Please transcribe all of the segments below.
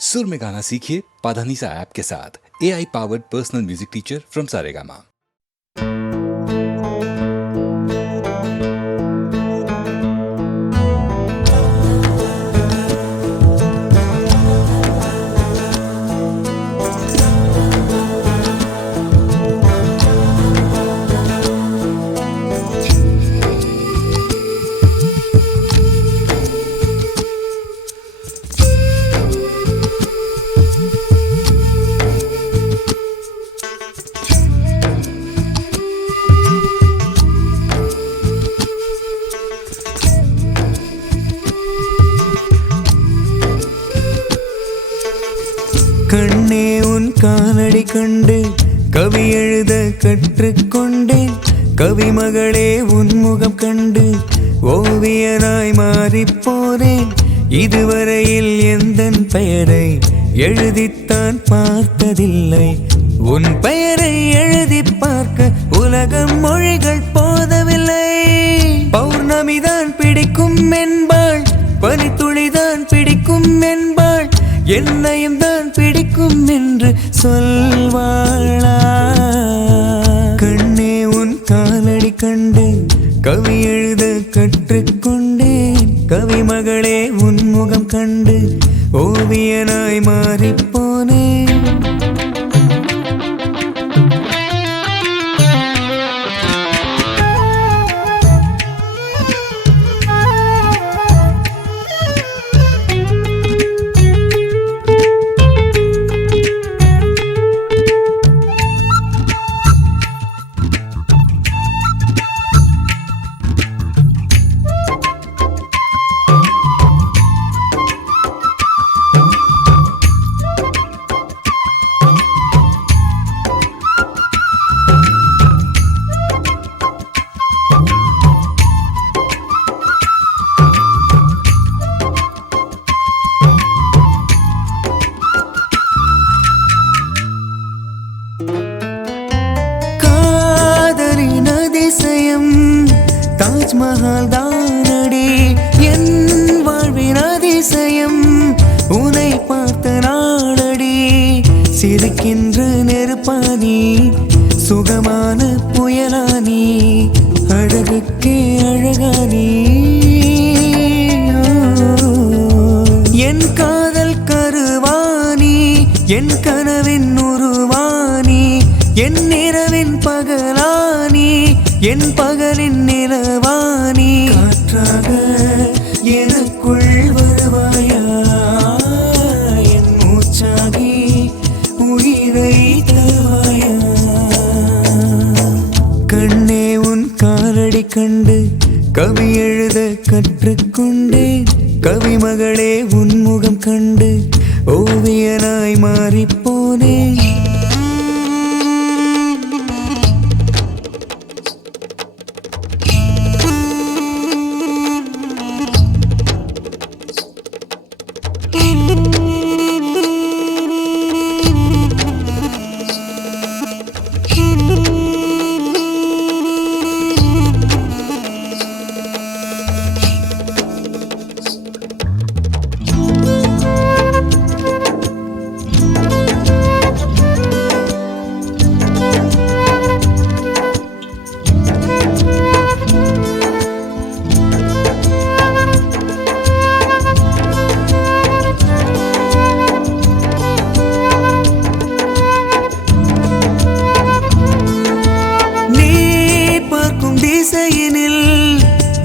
सुर में गाना सीखिए पाधानीसा ऐप के साथ। AI powered personal music teacher from Saregama. கண்ணே உன் காலடி கண்டு கவி எழுத கற்றுக்கொண்டேன். கவிமகளே உன் முகம் கண்டு ஓவியனாய் மாறிப்போனேன். இதுவரையில் எந்தன் பெயரை எழுதித்தான் பார்த்ததில்லை. உன் பெயரை எழுதி பார்க்க உலகம் மொழிகள் போதவில்லை. பௌர்ணமிதான் பிடிக்கும் என்பாள், பனித்துளிதான் பிடிக்கும் என்பாள், என்னையும் தான் பிடிக்கும் என்று சொல்வாளா? கண்ணே உன் காலடி கண்டு கவி எழுத கற்றுக்கொண்டேன். கவிமகளே உன் முகம் கண்டு ஓவியனாய் மாறிப்போனேன். தாஜ்மஹால் தானடி என் வாழ்வின் அதிசயம். உனை பார்த்த நாளடி சிரிக்கின்ற நெருப்பானி, சுகமான புயலானி, அழகுக்கே அழகானி. என் காதல் கருவானி, என் கனவின் உருவானி, என் இரவின் பகலானி, என் பகலின் நிலவானி. காற்றாக எனக்குள் வருவாயா, என் மூச்சாகி உயிரை தருவாயா? கண்ணே உன் காலடி கண்டு கவி எழுத கற்றுக்கொண்டேன். கவிமகளே உன் முகம் கண்டு ஓவியனாய் மாறிப்போனேன்.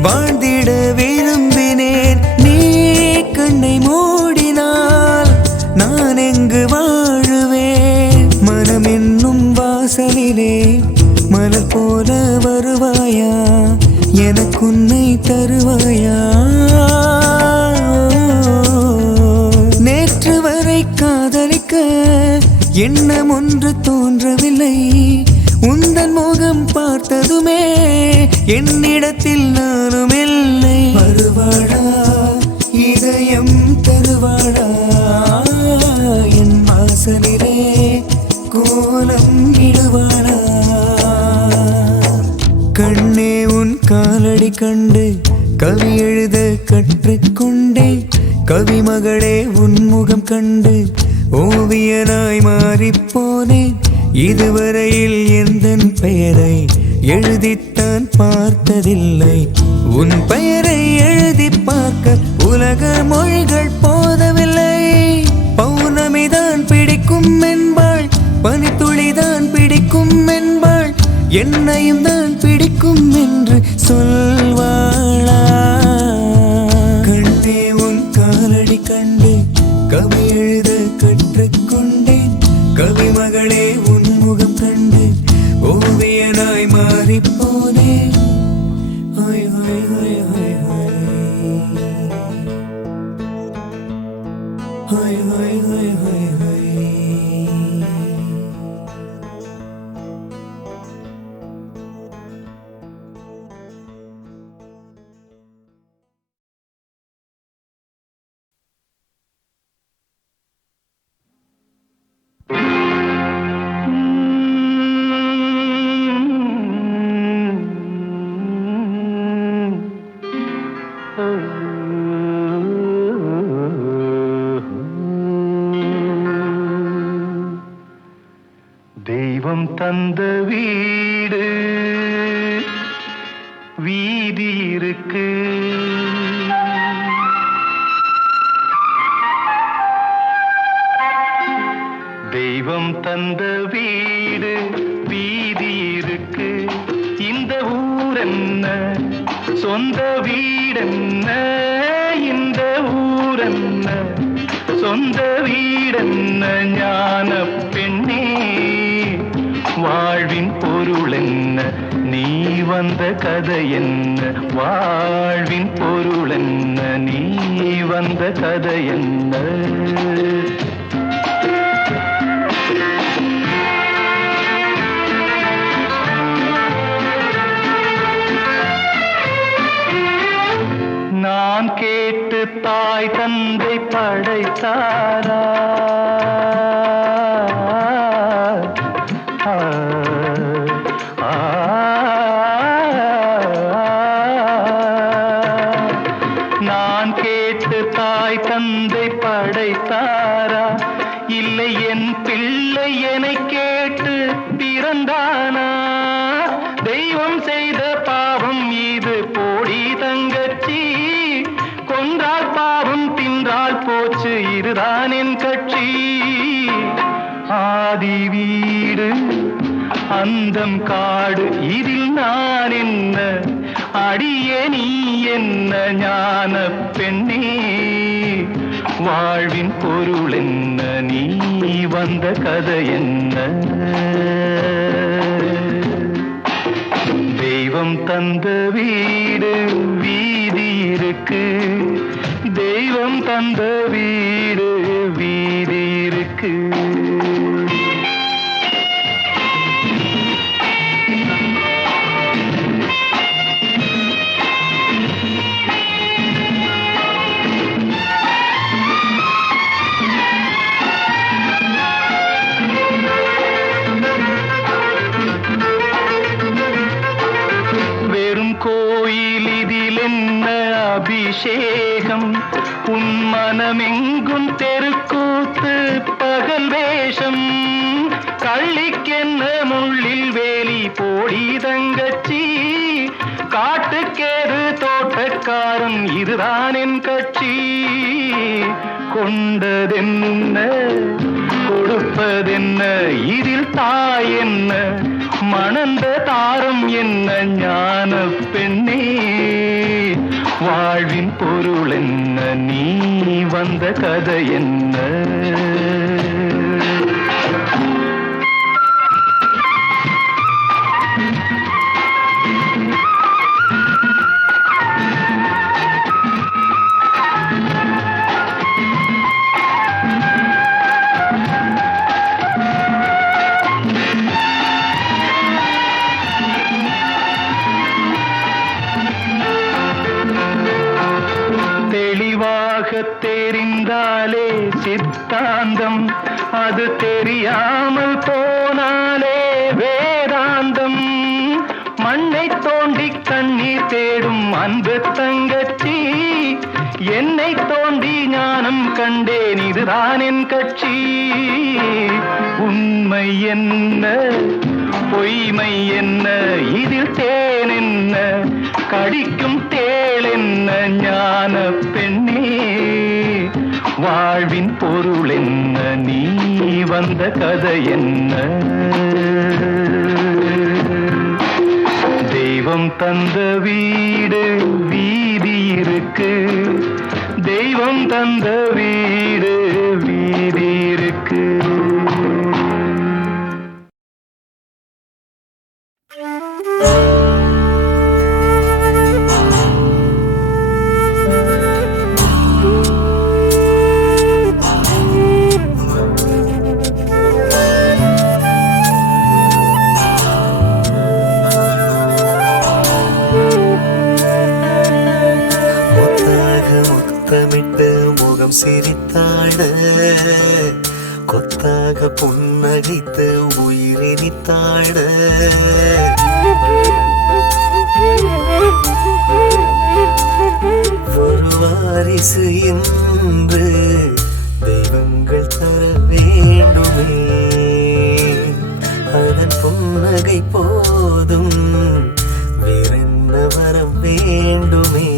வாழ்ந்திட விரும்பினேன். நீ கண்ணை மூடினால் நான் எங்கு வாழுவேன்? மனம் என்னும் வாசலிலே மலர் போல வருவாயா, எனக்குன்னை தருவாயா? நேற்று வரை காதலிக்க எண்ணம் ஒன்று தோன்றவில்லை. உந்தன் முகம் பார்த்ததுமே என்னிடத்தில் நானும் இல்லை. வருவாளா, இதயம் தருவாளா, என் வாசலிலே கோலம் இடுவாளா? கண்ணே உன் காலடி கண்டு கவி எழுத கற்றுக்கொண்டேன். கவிமகளே உன் முகம் கண்டு ஓவியனாய் மாறிப்போனேன். இதுவரையில் எந்தன் பெயரை எழுதித்தான் பார்த்ததில்லை. உன் பெயரை எழுதி பார்க்க உலக மொழிகள் போதவில்லை. பௌர்ணமிதான் பிடிக்கும் என்பாள், பனித்துளிதான் பிடிக்கும் என்பாள், என்னையும் தான் பிடிக்கும் என்று சொல்வாளா? கண்ணே உன் காலடி கண்டு கவி எழுத கற்றுக்கொண்டேன். கவி மகளே உன் முகம் கண்டு ஓவியனாய் மாறிப்போனேன். ஹொய் ஹொய் ஹொய் ஹொய் ஹொய் ஹொய் ஹொய் ஹொய் ஹொய் ஹொய். தெய்வம் தந்த வீடு வீதி இருக்கு, தெய்வம் தந்த வீடு வீதி இருக்கு. இந்த ஊரென்ன சொந்த வீடென்ன, இந்த ஊரென்ன சொந்த வீடென்ன, ஞான பெண்ணே வாழ்வின் பொருள் என்ன, நீ வந்த கதை என்ன, வாழ்வின் பொருள் என்ன, நீ வந்த கதை என்ன. நான் கேட்டு தாய் தந்தை படைத்தாரா? நான் கேட்டு தாய் தந்தை படைத்தாரா? இல்லை என் பிள்ளை என்னை கேட்டு பிறந்தானா? தெய்வம் செய்த பாவம் இது போடி தங்கச்சி, கொன்றால் பாவம் தின்றால் போச்சு இதுதான் என் கட்சி. ஆதி வீடு அந்தம் காடு இதில் நான் என்ன, அடியே நீ என்ன ஞான பெண்ணே, வாழ்வின் பொருள் என்ன, நீ வந்த கதை என்ன. தெய்வம் தந்த வீடு வீதி இருக்கு, தெய்வம் தந்த வீடு வீதி இருக்கு. கோயில் இதில் என்ன அபிஷேகம், உன் மனமெங்கும் தெருக்கூத்து பகல் வேஷம், கள்ளிக்கென்ன முள்ளில் வேலி போடி தங்கச்சி, காட்டுக்கேது தோட்டக்காரன் இதுதான் என் கட்சி. கொண்டதென்ன கொடுப்பதென்ன இதில் தாய் என்ன, மணந்த தாரம் என்ன ஞான பெண்ணே, வாழ்வின் பொருள் என்ன, நீ வந்த கதை என்ன. தெரிந்தாலே சித்தாந்தம், அது தெரியாமல் போனாலே வேதாந்தம். மண்ணை தோண்டி கண்ணீர் தேடும் அன்பு தங்கச்சி, என்னை தோண்டி ஞானம் கண்டேன் இதுதான் என் கட்சி. உண்மை என்ன பொய்மை என்ன, இதில் தேன் என்ன கடிக்கும் தேள் என்ன, ஞான பெண்ணே வாழ்வின் பொருள் என்ன, நீ வந்த கதை என்ன. தெய்வம் தந்த வீடு வீதி இருக்கு, தெய்வம் தந்த வீடு வீதி இருக்கு. முத்தமிட்டு முகம் சிரித்தாட, கொத்தாக புன்னகைத்து உயிரினித்தாட, ஒரு வாரிசு இன்று தெய்வங்கள் தர வேண்டுமே, அதன் புன்னகை போதும் வேறென்ன வர வேண்டுமே.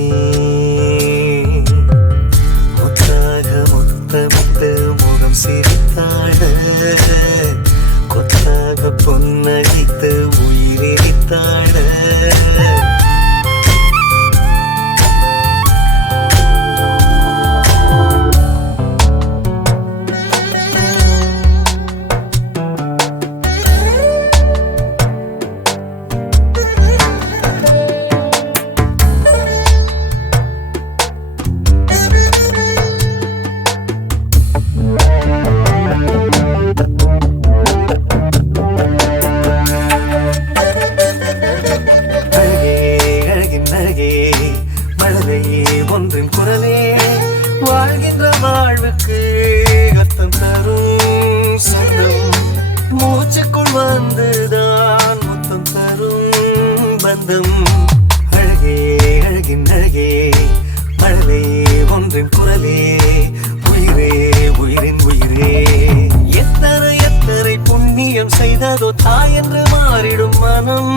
முத்தாக முத்தமிட்டு முகம் சிரித்தாட, கொத்தாக புன்னகைத்து உயிரினித்தாட, மழலை ஒன்றின் குரலே வாழ்கின்ற வாழ்வுக்கு அர்த்தம் தரும் சொந்தம், மூச்சுக்குள் வந்துதான் முத்தம் தரும் பந்தம். அழகே அழகின் அழகே மழலை ஒன்றின் குரலே, உயிரே உயிரின் உயிரே, எத்தனை எத்தனை புண்ணியம் செய்ததோ தாய் என்று மாறிடும் மனம்.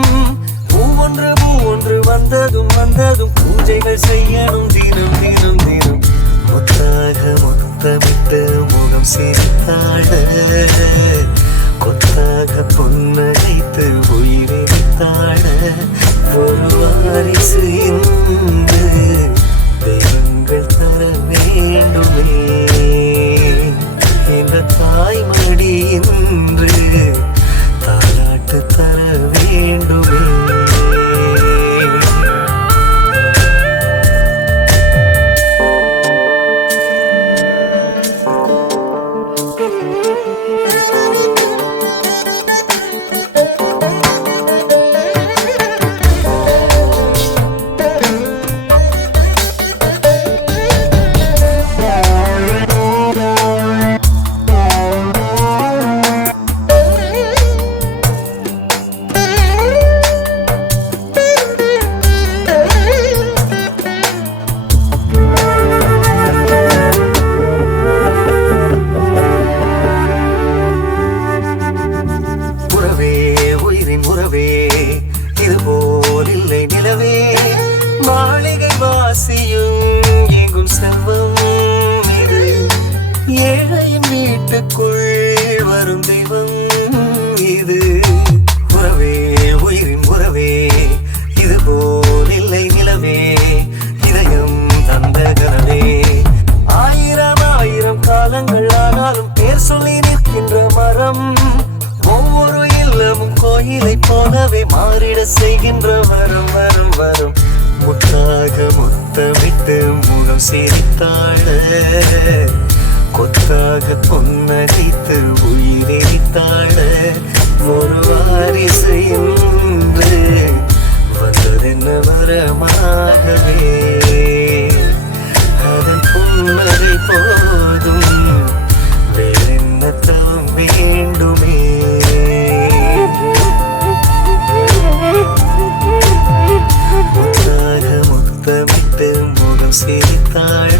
பூவொன்று வந்ததும் வந்ததும் பூஜைகள் செய்யணும் தினம் தினம் தினம். முத்தாக முத்தமிட்டு முகம் சிரித்தாட, கொத்தாக புன்னகைத்து உயிரினித்தாட, ஒரு வாரிசு இன்று தெய்வங்கள் தர வேண்டுமே, இந்த தாய்மடி இன்று தாலாட்டு தர வேண்டுமே. உயிரின் உறவே இதுபோல் இல்லை நிலவே, மாளிகை வாசியும் எங்கும் செல்வம் இது, ஏழையின் வீட்டுக்குள் வரும் தெய்வம் இது. உறவே உயிரின் உறவே இதுபோல் இல்லை நிலவே, இதயம் தந்த கனவே, ஆயிரம் ஆயிரம் காலங்கள் ஆனாலும் பேர் சொல்லி நிற்கின்ற மரம், ஒவ்வொரு இல்லமும் கோயிலை போலவே மாறிட செய்கின்ற வரம் வரம் வரம். முத்தாக முத்தமிட்டு முகம் சிரித்தாட, கொத்தாக புன்னகைத்து உயிரினித்தாட, ஒரு வாரிசு இன்று வந்ததென்ன வரமாகவே, அதன் புன்னகை போதும் வேறென்னத்தம் வேண்டுமே. முத்தாக முத்தமிட்டு முகம் சிரித்தாட,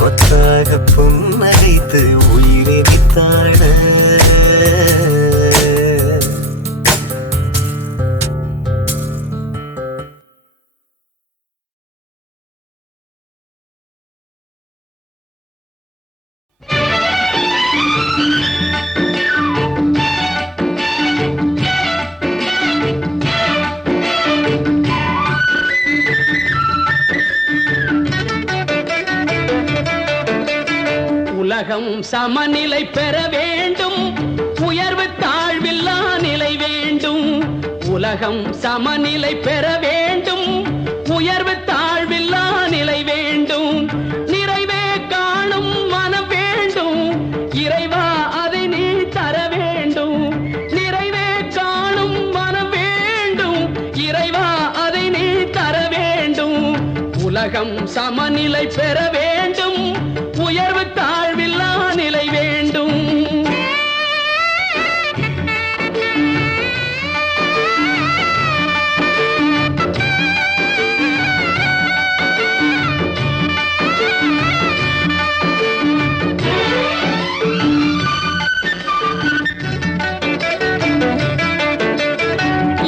கொத்த எனக்காக புன்னகைத்து உயிரினித்தாட உலகம் சமநிலை பெற வேண்டும், உயர்வு தாழ்வில்லா நிலை வேண்டும். உலகம் சமநிலை பெற வேண்டும், உயர்வு தாழ்வில்லா நிலை வேண்டும். நிறைவே காணும் மனம் வேண்டும், இறைவா அதை நீ தர வேண்டும். நிறைவே காணும் மனம் வேண்டும், இறைவா அதை நீ தர வேண்டும். உலகம் சமநிலை பெற வேண்டும், உயர்வு தாழ்வில்லா நிலை வேண்டும்.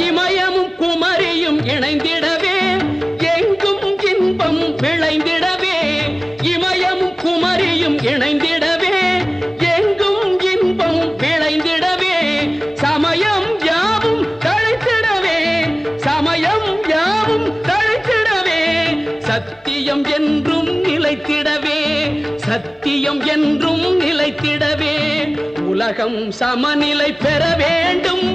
இமயமும் குமரியும் இணைந்திடவே, எங்கும் இன்பம் விளைந்திடவே. இமயமும் குமரியும் இணைந்திடவே, எங்கும் இன்பம் விளைந்திடவே. சமயம் யாவும் தழைத்திடவே, சமயம் யாவும் தழைத்திடவே. சத்தியம் என்றும் நிலைத்திடவே, சத்தியம் என்றும் நிலைத்திடவே. உலகம் சமநிலை பெற வேண்டும்,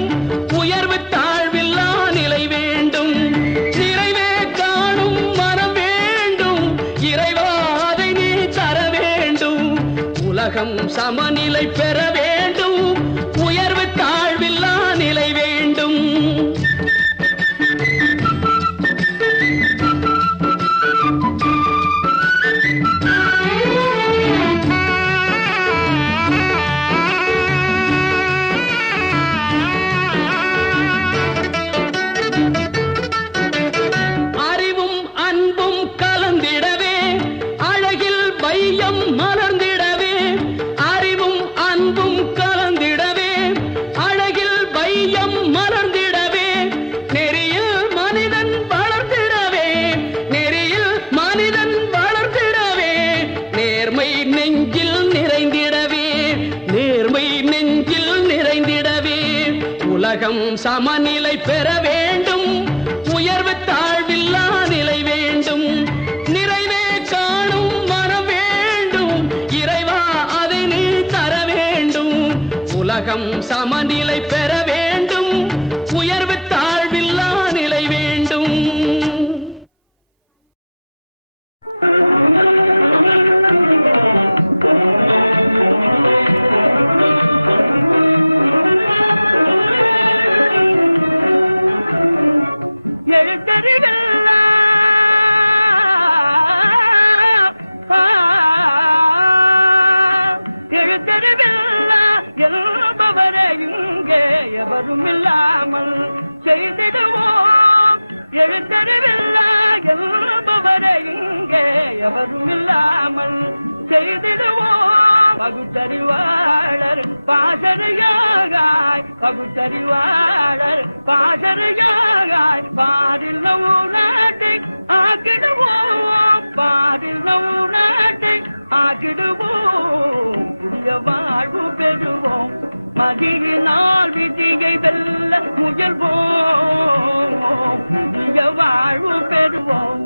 உயர்வு தாழ்வில்லா நிலை வேண்டும். நிறைவே காணும் மனம் வேண்டும், இறைவா அதை நீ தர வேண்டும். உலகம் சமநிலை பெற வேண்டும், உயர்வு தாழ்வில்லா நிலை வேண்டும். அறிவும் அன்பும் கலந்திடவே, அழகில் வையம் மலர்ந்திடவே. அறிவும் அன்பும் கலந்திடவே, அழகில் வையம் மலர்ந்திடவே. நெறியில் மனிதன் வளர்ந்திடவே, நெறியில் மனிதன் வளர்ந்திடவே. நேர்மை நெஞ்சில் நிறைந்திடவே, நேர்மை நெஞ்சில் நிறைந்திடவே. உலகம் சமநிலை பெற வேண்டும், உயர்வு தாழ்வில்லா நிலை வேண்டும். நிறைவே காணும் மனம் வேண்டும், இறைவா அதை நீ தர வேண்டும். உலகம் சமநிலை பெற வேண்டும், உயர்வு தாழ்வில்லா நிலை வேண்டும். எவரும் இல்லாமல் செய்திடுவோம். எழுத்தறிவில்லா என்பவரை இங்கே எவரும் இல்லாமல் செய்திடுவோம். பகுத்தறிவாளர் பாசறையாகாய், பகுத்தறிவாளர் பாசறையாகாய். பாரில் நவு நாட்டை ஆக்கிடுவோம், பாரில் நவு நாட்டை ஆக்கிடுவோம். புதிய வாழ்வு பெறுவோம், மகிழினால் விதியை வெல்ல முயல்வோம். புதிய வாழ்வு பெறுவோம்.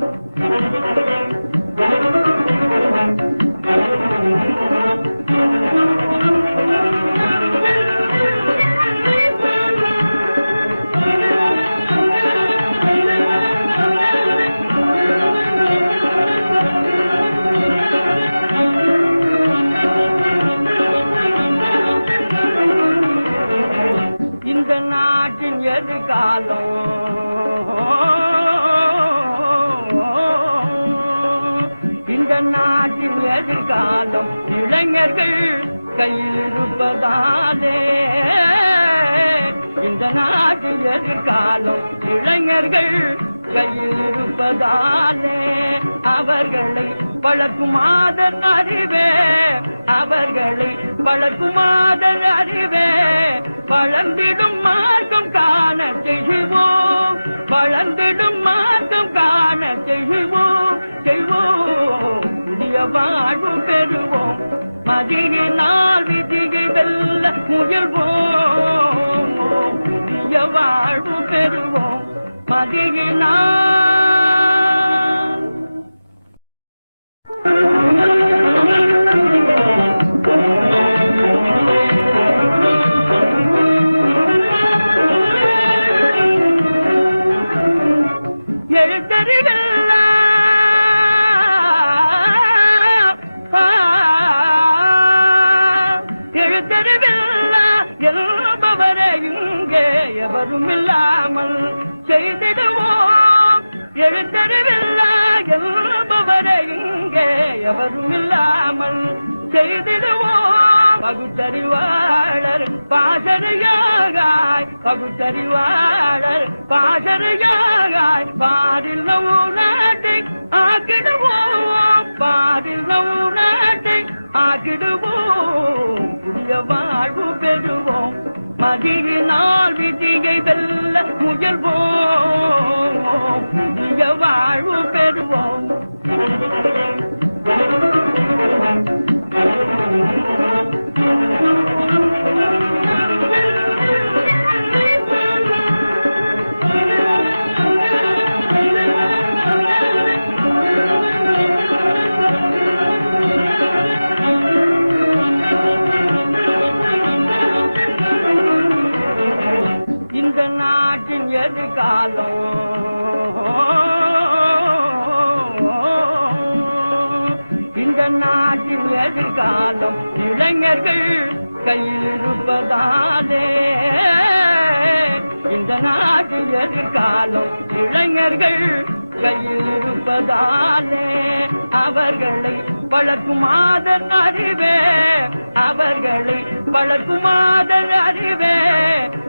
இந்த நாட்டின் எதிர்காலம் இந்த நாட்டின் எதிர்காலம் இளைஞர்கள் கையில் இருப்பதாலே. இந்த நாட்டின் எதிர்காலம் இளைஞர்கள் கையில் இருப்பதாலே அவர்களை வளர்க்குமாதன் அறிவே அவர்களை வளர்க்குமாதன் அறிவே வளர்ந்திடும் மார்க்கம் காண செய்வோம் வளர்ந்திடும் மார்க்கம் காண செய்வோம் புதிய வாழ்வு பெறுவோம் மதியினால் விதியை வெல்ல முயல்வோம் புதிய வாழ்வு பெறுவோம் மதியினால் இல்லாமல் செய்திடுவோம் எழுத்தறிவில்லா என்பவரை இங்கே எவரும் இல்லாமல் செய்திடுவோம் பகுத்தறிவாளர் பாசறையாகாய் பகுத்தறிவாளர் பாசறையாகாய் பாரில் நவு நாட்டை ஆக்கிடுவோம் பாரில் நவு நாட்டை ஆக்கிடுவோம் புதிய வாழ்வு பெறுவோம் மதியினால் விதியை வெல்ல முயல்வோம் புதிய வாழ்வு பெறுவோம் எதிர்காலம் இந்த நாட்டின் எதிர்காலம் இளைஞர்கள் கையில் இருப்பதாலே இந்த நாட்டின் எதிர்காலம் இளைஞர்கள் கையில் இருப்பதாலே அவர்களை வளர்க்குமாதன் அறிவே அவர்களை வளர்க்குமாதன் அறிவே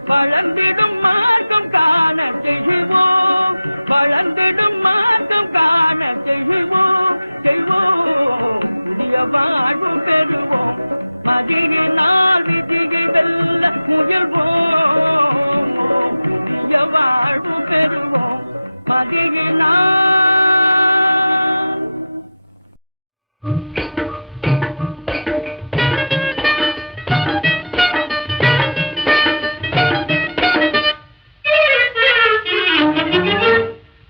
வளர்ந்திடும் மார்க்கம் காண செய்வோம் வளர்ந்திடும் மார்க்கம் காண செய்வோம் புதிய வாழ்வு பெறுவோம் மதியினால் விதியை வெல்ல முயல்வோம் புதிய வாழ்வு பெறுவோம் மதியினால்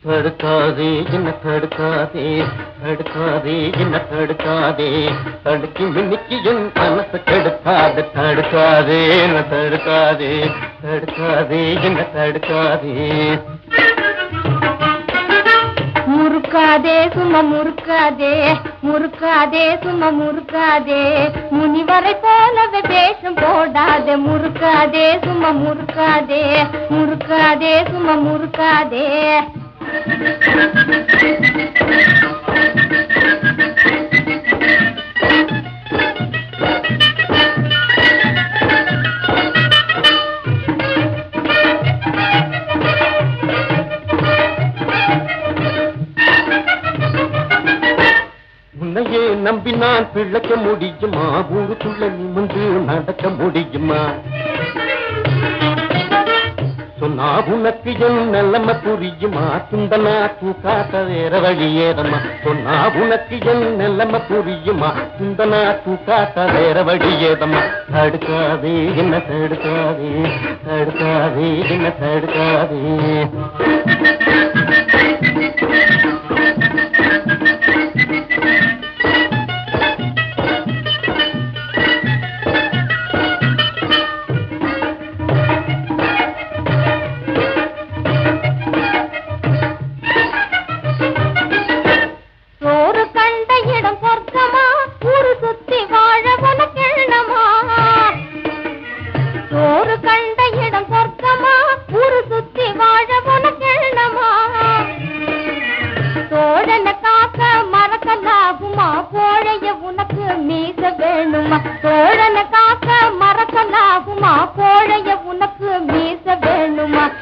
தடுக்காதே என்ன தடுக்காதே தடுக்காதே என்ன தடுக்காதே தடுக்கி மின்னிக்கு என் மனசு கெடுக்காது தடுக்காதே என்ன தடுக்காதே தடுக்காதே என்ன தடுக்காதே முறுக்காதே சும்மா முறுக்காதே முறுக்காதே சும்மா முறுக்காதே முனிவரை போலவே வேஷம் போடாதே முறுக்காதே சும்மா முறுக்காதே முறுக்காதே சும்மா முறுக்காதே உன்னையே நம்பி நான் பிழைக்க முடியுமா ஊருக்குள்ள நிமிந்து நடக்க முடியுமா சொன்னா உனக்கு என் நிலைமை புரியுமா துண்டனா தூக்காட்ட வேற வழியேதம்மா சொன்னா உனக்கு என் நிலைமை புரியுமா துண்டனா தூக்காட்ட வேற வழியேதம்மா தடுக்காதே என்ன தடுக்காதே தடுக்காதே என்ன தடுக்காதே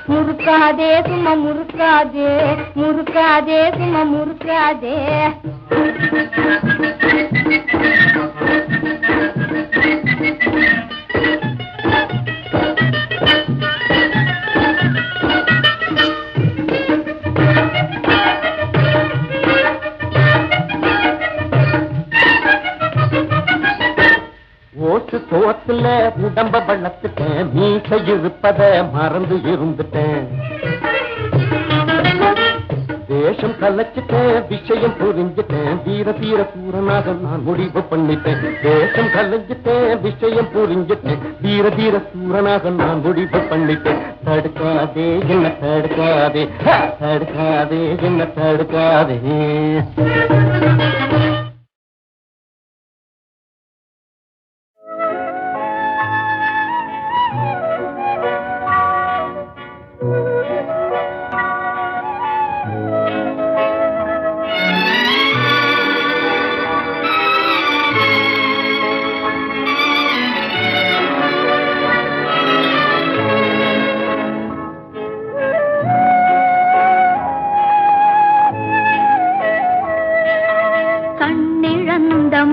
முறுக்காதே சும்மா முறுக்காதே முறுக்காதே சும்மா முறுக்காதே சோத்துல உடம்ப வளர்த்துட்டேன், மீசை இருப்பத மறந்து இருந்துட்டேன். தேசம் கலைச்சிட்டேன், விஷயம் புரிஞ்சிட்டேன், தீர தீர சூரனாக நான் முடிவு பண்ணிட்டேன். தேசம் கலைஞ்சிட்டேன், விஷயம் புரிஞ்சிட்டேன், தீர தீர சூரனாக நான் முடிவு பண்ணிட்டேன். தடுக்காதே என்ன தடுக்காதே, தடுக்காதே என்ன தடுக்காதே.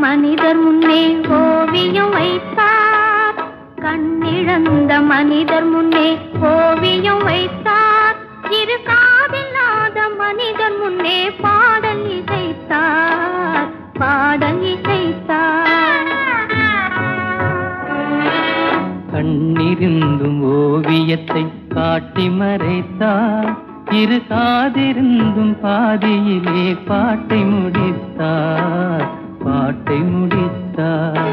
மனிதர் முன்னே ஓவியம் வைத்தார், கண்ணிழந்த மனிதர் முன்னே ஓவியம் வைத்தார். இரு காதில்லாத மனிதர் முன்னே பாடல் இசைத்தார், பாடல் இசைத்தார். கண்ணிருந்தும் ஓவியத்தை காட்டி மறைத்தார், இரு காதிருந்தும் பாதியிலே பாட்டை முடித்தார், பாட்டை முடித்தார்.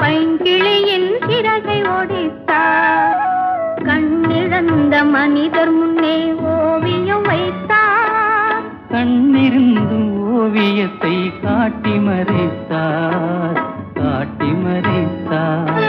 பைங்கிளியின் சிறகை ஒடித்தார், கண்ணிழந்த மனிதர் முன்னே ஓவியம் வைத்தார். கண்ணிருந்தும் ஓவியத்தை காட்டி மறைத்தார், காட்டி மறைத்தார்.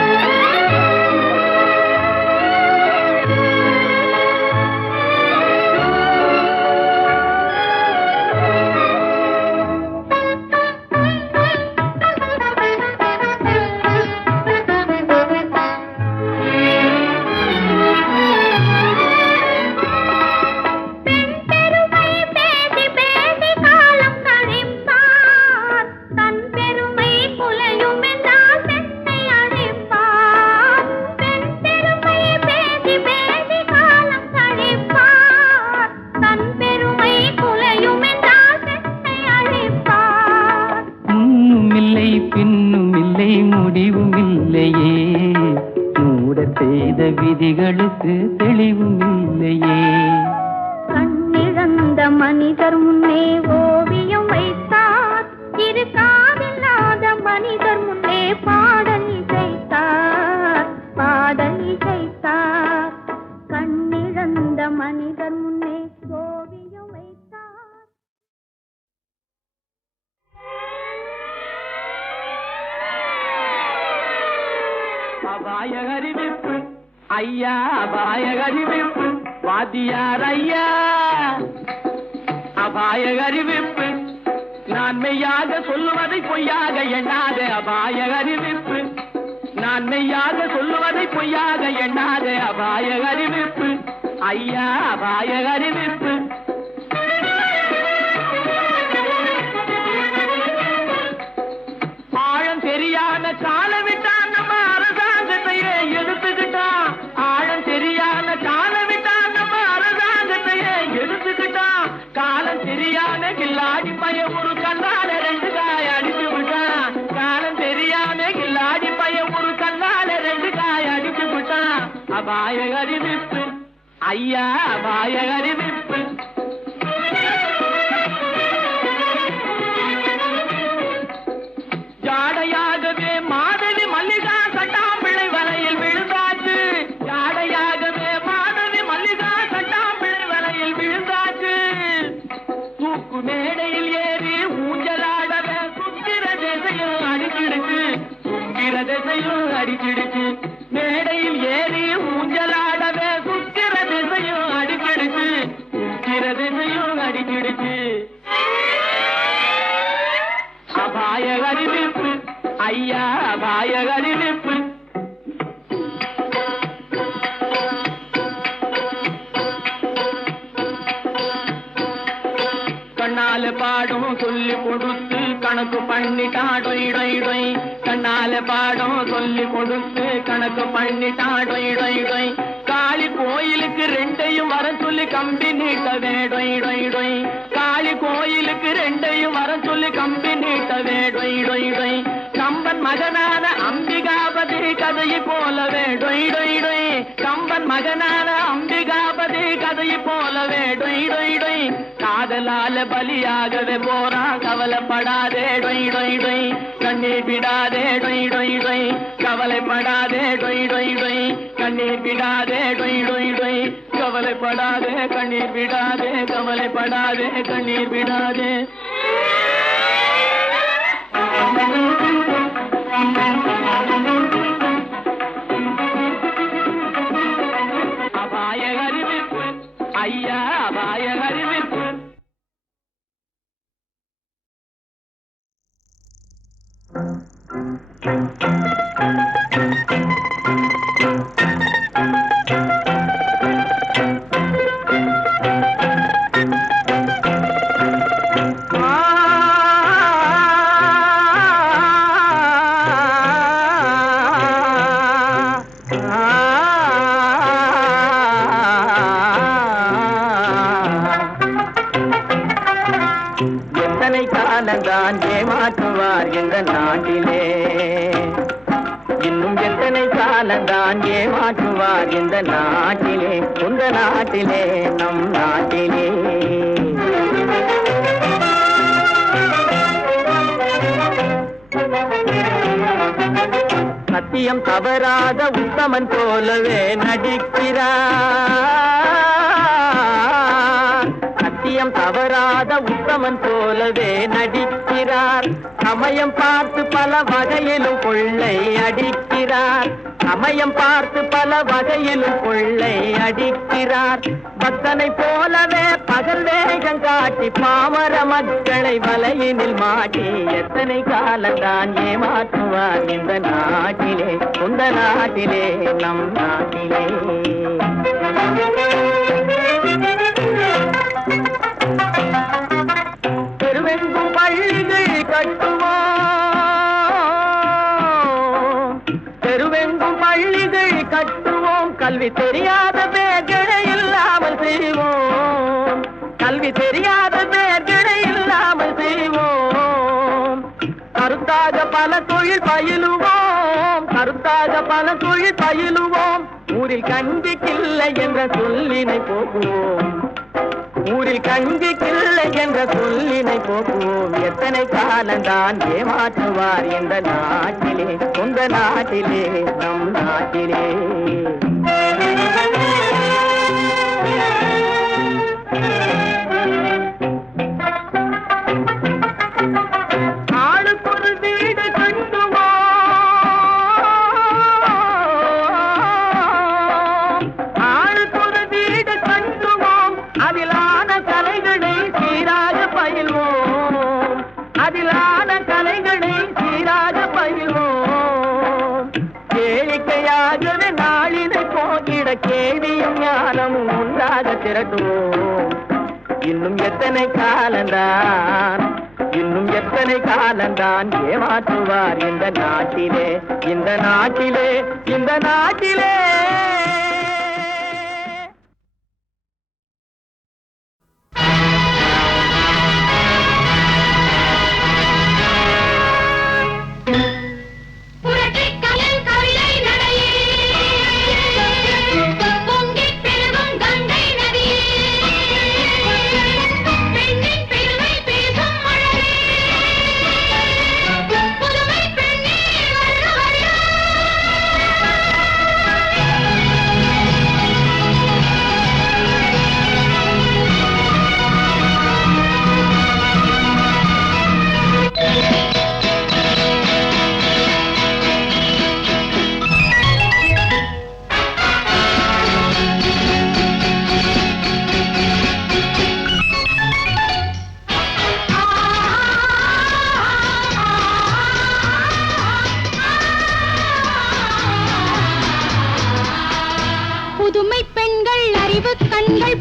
விதிகளுக்கு தெளிவும் இல்லையே. கண்ணிழந்த மனிதர் முன்னே ஓவியம் வைத்தார், இரு காதில்லாத மனிதர் முன்னே பாடல் இசைத்தார், பாடல் இசைத்தார். கண்ணிழந்த மனிதர் முன்னே ஓவியம் வைத்தார். அபாய அறிவிப்பு ஐயா, அபாய அறிவிப்பு வாத்தியார் ஐயா, அபாய அறிவிப்பு. நான் மெய்யாக சொல்லுவதை பொய்யாக எண்ணாத அபாய அறிவிப்பு, நான் மெய்யாக சொல்லுவதை பொய்யாக எண்ணாத அபாய அறிவிப்பு ஐயா, அபாய அறிவிப்பு. ஆழம் தெரியாத காலவிட்டான் நம்ம அரசாங்கத்தையே எடுத்துக்கிட்டான், ஆழம் தெரியாத காலவிட்டான் நம்ம அரசாங்கத்தையே எடுத்துக்கிட்டான். காலம் தெரியாத கில்லாடி பைய ஒரு கல்லால ரெண்டு காய அடிச்சு விட்டான், காலம் தெரியாத கில்லாடி பைய ஒரு கல்லால ரெண்டு காய அடிச்சு விட்டான். அபாய அறிவிப்பு ஐயா, அபாய அறிவிப்பு. திசையும் அடிச்சிடுச்சு சுக்கிர திசையும் அடிச்சிடுச்சு மேடையில் ஏறி ஊஞ்சலாடவே சுக்கிர திசையும் அடிச்சிடுச்சு சுக்கிர திசையும் அடிச்சிடுச்சு அபாய அறிவிப்பு ஐயா அபாய அறிவிப்பு கண்ணால பாடம் சொல்லி கொடுத்து கணக்கு பண்ணிட்டான் டொய் டொய் டொய் கண்ணால பாடம் சொல்லி கொடுத்து கணக்கு பண்ணிட்டான் டொய் டொய் டொய் காளி கோயிலுக்கு ரெண்டையும் வர சொல்லி கம்பி நீட்டவே டொய் டொய் டொய் காளி கோயிலுக்கு ரெண்டையும் வர சொல்லி கம்பி நீட்டவே டொய் டொய் டொய் கம்பன் மகனான அம்பிகாபதி கதையை போலவே டொய் டொய் டொய் கம்பன் மகனான அம்பிகாபதி கதையை போலவே டொய் டொய் டொய் காதலால பலியாகவே போறான் கவலைப்படாதே டொய் டொய் டொய் கண்ணீர் விடாதே டொய் டொய் டொய் கவலைப்படாதே டொய் டொய் டொய் கண்ணீர் விடாதே டொய் டொய் டொய் கவலைப்படாதே கண்ணீர் விடாதே கவலைப்படாதே கண்ணீர் விடாதே அபாய அறிவிப்பு ஐயா அபாய அறிவிப்பு எத்தனை காலந்தான் ஏமாற்றுவார் இந்த நாட்டிலே இன்னும் எத்தனை காலந்தான் ஏமாற்றுவார் இந்த நாட்டிலே உந்த நாட்டிலே நம் நாட்டிலே சத்தியம் தவறாத உத்தமன் போலவே நடிக்கிறார் சத்தியம் தவறாத உத்தமன் போலவே நடிக்கிறார் சமயம் பார்த்து பல வகையிலும் கொள்ளை அடிக்கிறார் சமயம் பார்த்து பல வகையிலும் கொள்ளை அடிக்கிறார் பக்தனை போலவே பகல் வேகம் காட்டி பாமர மக்களை வலையினில் மாட்டி எத்தனை காலந்தான் ஏமாற்றுவார் இந்த நாட்டிலே உந்த நாட்டிலே நம் நாட்டிலே தெருவெங்கும் பள்ளிகள் கட்டுவோம் தெருவெங்கும் பள்ளிகள் கட்டுவோம் கல்வி தெரியாத பேர்களை இல்லாமல் செய்வோம் கல்வி தெரியாத பேர்களை இல்லாமல் செய்வோம் கருத்தாக பல தொழில் பயிலுவோம் கருத்தாக பல தொழில் பயிலுவோம் ஊரில் கஞ்சிக்கில்லை என்ற சொல்லினை போக்குவோம் ஊரில் கஞ்சிக்கில்லை என்ற சொல்லினை போக்குவோம் எத்தனை காலந்தான் ஏமாற்றுவார் இந்த நாட்டிலே உந்த நாட்டிலே நம் நாட்டிலே ஆளுக்கொரு வீடு கட்டுவோம் ஆளுக்கொரு வீடு கட்டுவோம் அதிலான கலைகளை சீராக பயில்வோம் அதிலான கலைகளை சீராக பயில்வோம் கேளிக்கையாகவே நாளினை போகிட கேள்வியும் ஞானமும் உண்டாக திரட்டுவோம் இன்னும் எத்தனை காலந்தான் இன்னும் எத்தனை காலந்தான் ஏமாற்றுவார் இந்த நாட்டிலே இந்த நாட்டிலே இந்த நாட்டிலே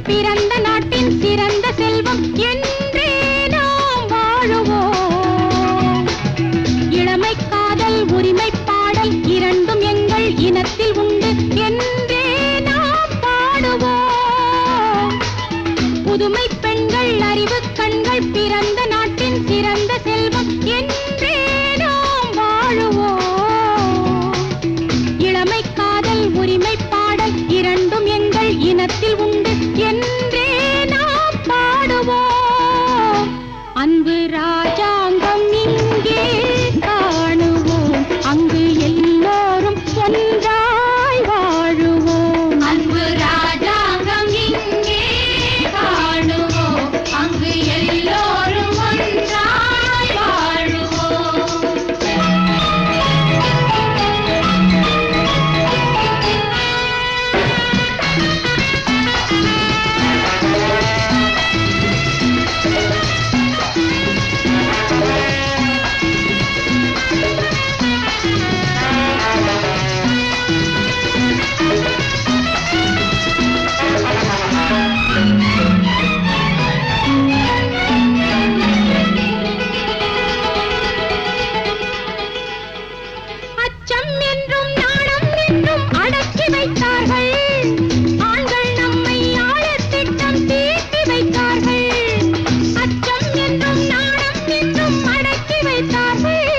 பிறந்த நாட்டின் சிறந்த செல்வம் என்றே நாம் வாழுவோம். இளமை காதல் உரிமை பாடல் இரண்டும் எங்கள் இனத்தில் உண்டு என்றே நாம் பாடுவோம். புதுமை பெண்கள் அறிவு கண்கள் பிறந்த நாட்டின் சிறந்த செல்வம் என்றே நாம் வாழுவோம். இளமை காதல் உரிமை பாடல் இரண்டும் எங்கள் இனத்தில் உண்டு என்றே நாம் பாடுவோம். அன்பு ராஜாங்கம் இங்கே காணுவோம், அங்கு எல்லோரும் ஒன்றாய் வாழுவோம். அன்பு ராஜாங்கம் இங்கே காணுவோம், அங்கு எல்லோரும் ஒன்றாய் வாழுவோம். அச்சம் என்றும் நாணம் என்றும் அடக்கி வைத்தார்கள். ஆண்கள் நம்மை ஆளத் திட்டம் தீட்டி வைத்தார்கள். அச்சம் என்றும் நாணம் என்றும் அடக்கி வைத்தார்கள்.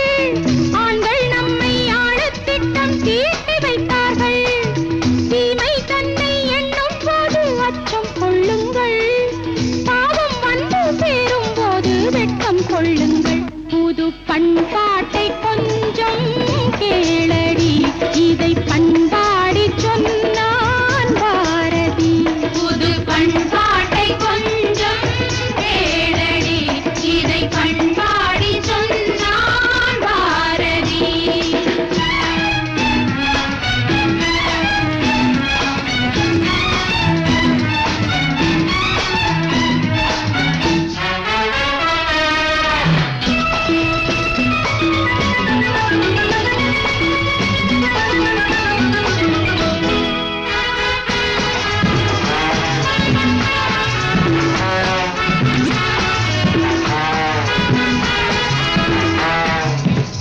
ஆண்கள் நம்மை ஆளத் திட்டம் தீட்டி வைத்தார்கள். தீமை தன்னை எண்ணும் போது அச்சம் கொள்ளுங்கள், பாவம் வந்து சேரும் போது வெட்கம் கொள்ளுங்கள். புது பண்பாட்டை கொஞ்சம் கேளடி, இதை பண்பாடி சொன்னான் பாரதி. புது பண்பாட்டை கொஞ்சம் கேளடி, இதை பண்பாடி சொன்னான் பாரதி.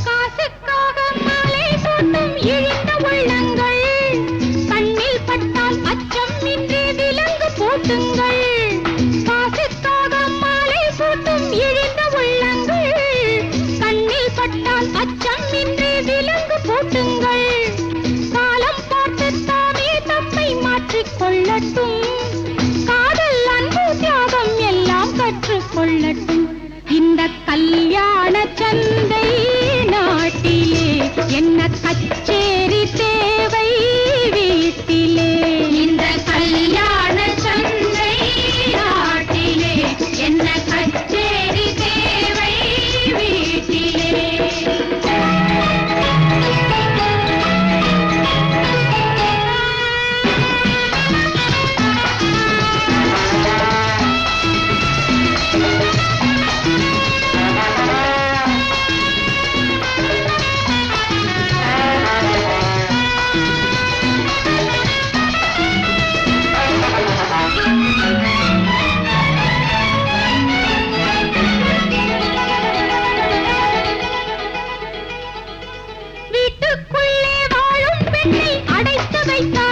காசுக்காக மாலை சூட்டும் இழிந்த உள்ளங்கள், கண்ணில் பட்டால் அச்சம் இன்றி விலங்கு பூட்டுங்கள். காசுக்காக மாலை சூட்டும் இழிந்த உள்ளங்கள், கண்ணில் பட்டால் அச்சம் இன்றி விலங்கு பூட்டுங்கள். காலம் பார்த்து தாமே தம்மை மாற்றிக் கொள்ளட்டும், காதல் அன்பு தியாகம் எல்லாம் கற்றுக்கொள்ளட்டும். இந்த கல்யாண சந்தை நாட்டிலே என்ன கச்சேரி தேவை வீட்டிலே. இந்த கல்யாண சந்தை நாட்டிலே என்ன கச்சேரி தேவை வீட்டிலே. வீட்டுக்குள்ளே வாழும் பெண்ணை அடைத்து வைத்தார்.